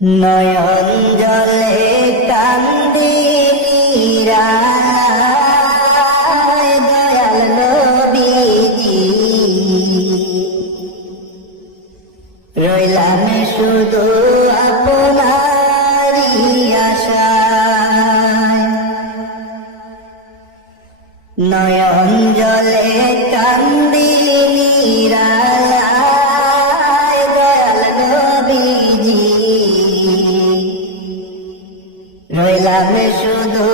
নয়ন জলে কান্দি নিরালায় দয়াল নবীজি, রইলাম শুধু আপনারই আশায়। নয়ন জলে কান্দি নিরালায় দয়াল নবীজি, রইলাম শুধু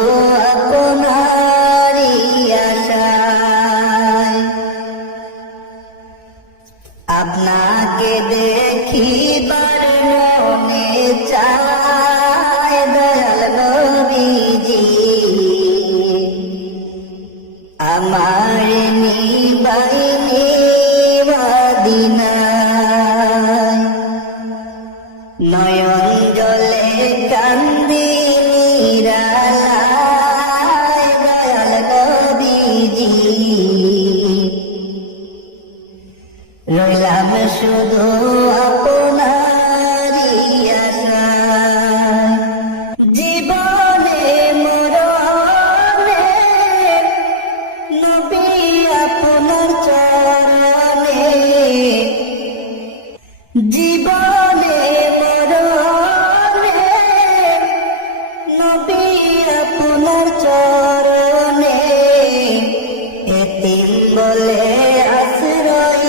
আপনারই আশায়। আপনাকে দেখিবার মনে চায় দয়াল নবীজি, আমার নিবাইনি মদিনায়। নয়ন জলে কান্দি নিরালায় দয়াল নবীজি, রইলাম শুধু আপনারই আশায়। জীবনে মরণে নবী আপনার চরণে, জীবনে মরণে নবী আপনার চরণে, এতিম বলে আশ্রয়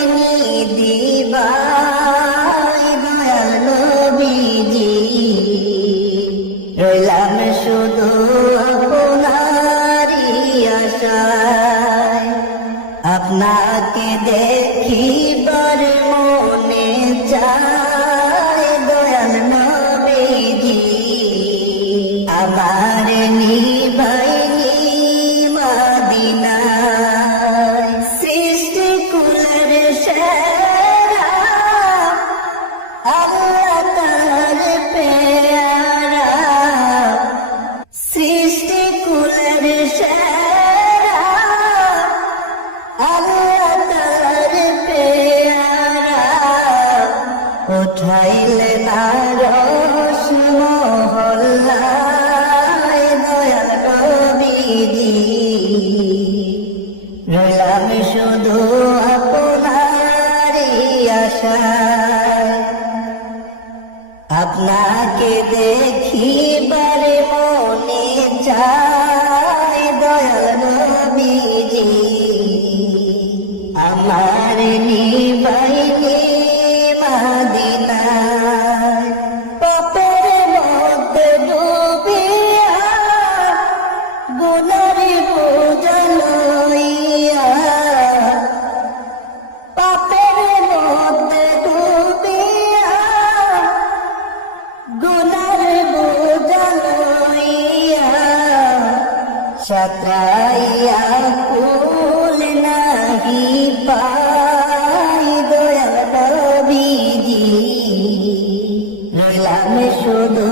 দিবাই দয়াল নবীজি, রইলাম শুধু আপনারই আশায়। আপনাকে দেখিবার মনে চায় দয়াল নবীজি, আমার নিবাইনি মদিনায়। সৃষ্টি কুলের সেরা আল্লাহ তার পেয়ারা, সৃষ্টি কুলের সেরা আল্লাহ তার পেয়ারা, উঠাইলেন আরশ মহল্লায় দয়াল নবীজি, রইলাম শুধু আপনারই আশায়। আপনাকে দেখিবার মনে চায় দয়াল নবীজি, আমার নিবাইনি মদিনায়। পাপের মধ্যে ডুবিয়া গুনার বোঝা লইয়া, পাপের মধ্যে ডুবিয়া গুনার বোঝা লইয়া, সাঁতরাইয়া কুল নাহি পাই দয়াল নবীজি, রইলাম শুধু